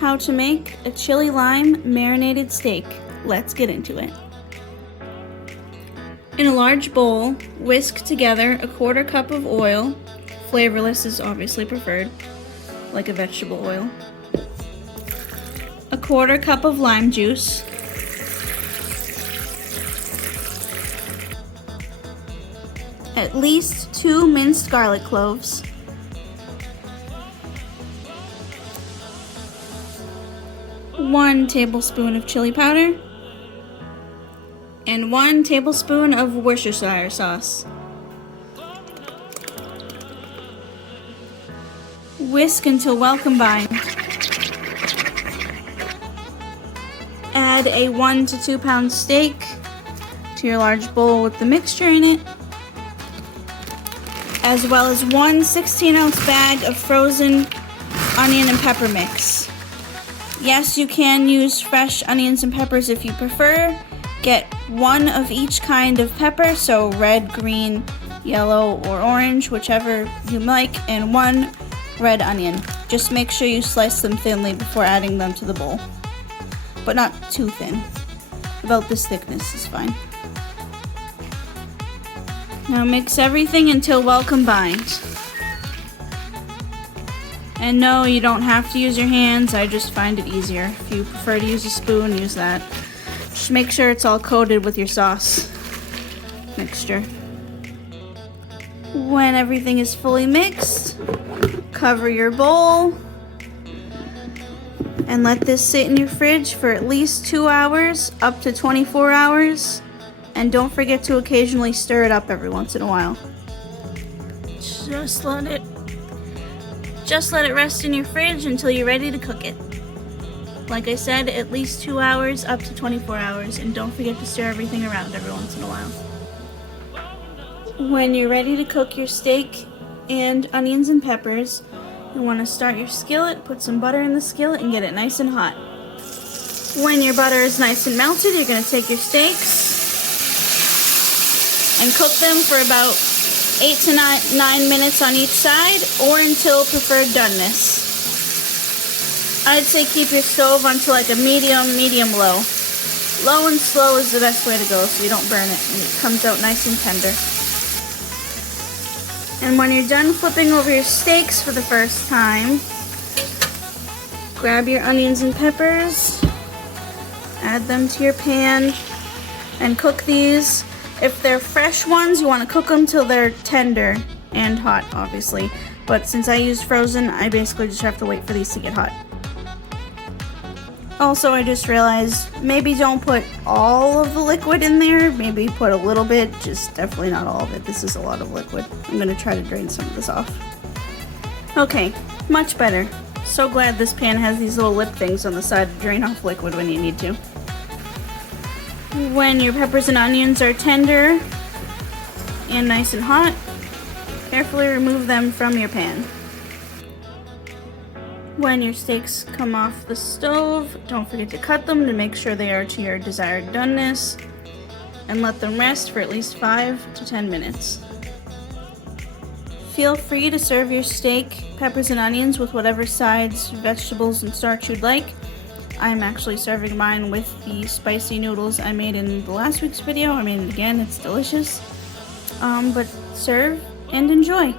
How to make a chili lime marinated steak. Let's get into it. In a large bowl, whisk together a 1/4 cup of oil. Flavorless is obviously preferred, like a vegetable oil. A 1/4 cup of lime juice. At least 2 minced garlic cloves. 1 tablespoon of chili powder. And 1 tablespoon of Worcestershire sauce. Whisk until well combined. Add a 1 to 2 pound steak to your large bowl with the mixture in it, as well as 1 16-ounce bag of frozen onion and pepper mix. Yes, you can use fresh onions and peppers if you prefer. Get 1 of each kind of pepper, so red, green, yellow, or orange, whichever you like, and 1 red onion. Just make sure you slice them thinly before adding them to the bowl, but not too thin. About this thickness is fine. Now mix everything until well combined. And no, you don't have to use your hands, I just find it easier. If you prefer to use a spoon, use that. Just make sure it's all coated with your sauce mixture. When everything is fully mixed, cover your bowl and let this sit in your fridge for at least 2 hours, up to 24 hours. And don't forget to occasionally stir it up every once in a while. Just let it rest in your fridge until you're ready to cook it. Like I said, at least 2 hours, up to 24 hours, and don't forget to stir everything around every once in a while. When you're ready to cook your steak and onions and peppers, you want to start your skillet, put some butter in the skillet, and get it nice and hot. When your butter is nice and melted, you're going to take your steaks and cook them for about 8 to 9 minutes on each side, or until preferred doneness. I'd say keep your stove onto like a medium-low. Low and slow is the best way to go so you don't burn it and it comes out nice and tender. And when you're done flipping over your steaks for the first time, grab your onions and peppers, add them to your pan, and cook these. If they're fresh ones, you want to cook them till they're tender and hot, obviously. But since I used frozen, I basically just have to wait for these to get hot. Also, I just realized, maybe don't put all of the liquid in there. Maybe put a little bit, just definitely not all of it. This is a lot of liquid. I'm going to try to drain some of this off. Okay, much better. So glad this pan has these little lip things on the side to drain off liquid when you need to. When your peppers and onions are tender and nice and hot, carefully remove them from your pan. When your steaks come off the stove, don't forget to cut them to make sure they are to your desired doneness, and let them rest for at least 5 to 10 minutes. Feel free to serve your steak, peppers and onions with whatever sides, vegetables, and starch you'd like. I'm actually serving mine with the spicy noodles I made in the last week's video. I made it again, it's delicious. But serve and enjoy.